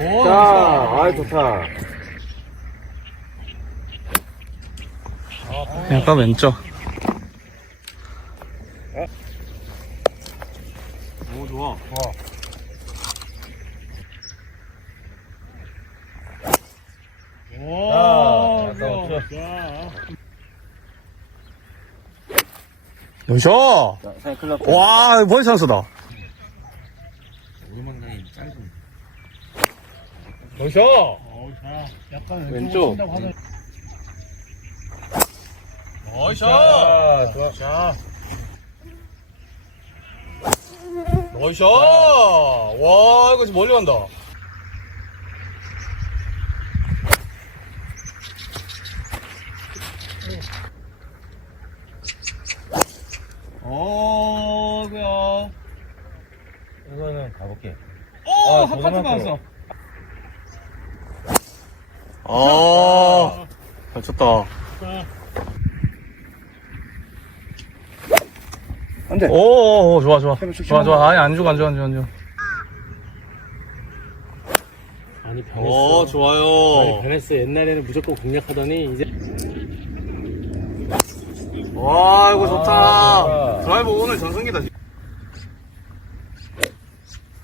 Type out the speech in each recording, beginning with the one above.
오, 자, 아이, 좋다. 약간 왼쪽. 오, 좋아. 오, 아, 좋아. 좋아. 여셔! 자, 사이 클럽. 어, 와, 머리 찬스다. 오르막라인 짧은. 여셔! 자, 약간 왼쪽. 친다고. 나이스! 아, 좋아. 자, 나이스! 와, 이거 지금 멀리 간다. 어, 그야. 이거는 가볼게. 오, 아, 한 고등학교. 맞았어. 아, 잘 쳤다. 자, 안 돼. 오, 오, 좋아, 좋아. 좋아. 좋아. 아니, 안 주고, 안 주고, 안 주고. 많이 변했어. 오, 많이 좋아요. 변했어. 옛날에는 무조건 공략하더니 이제 와, 이거 좋다. 아, 드라이버 오늘 전성기다.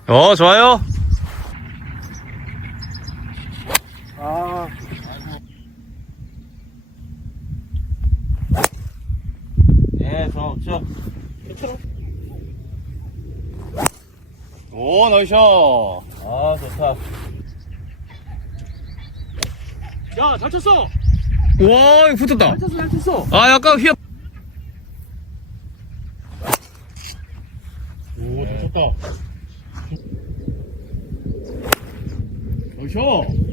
어, 좋아요. 아, 예, 좋아, 없죠. 오, 나이스. 아, 좋다. 야, 잘 쳤어. 와, 이거 붙었다. 잘 쳤어, 잘 쳤어. 아, 약간 휘어. 오, 잘 쳤다. 여셔.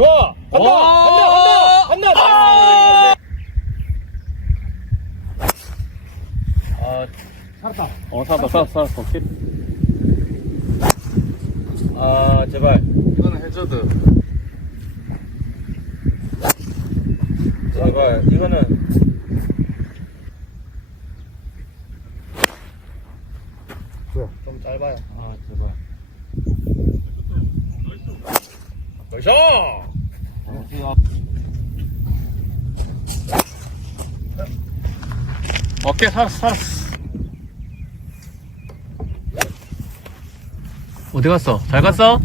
좋아. 간다, 간다, 간다, 간다. 아, 살았다. 어, 살았다, 살았다, 살았다. 오케이. 아, 제발. 이거는 해저드. 제발. 이거는. 좀 짧아요. 아, 제발. 나이 스. 어떻게 앞. 오케이, 살았어, 살았어. 어디 갔어? 잘 갔어?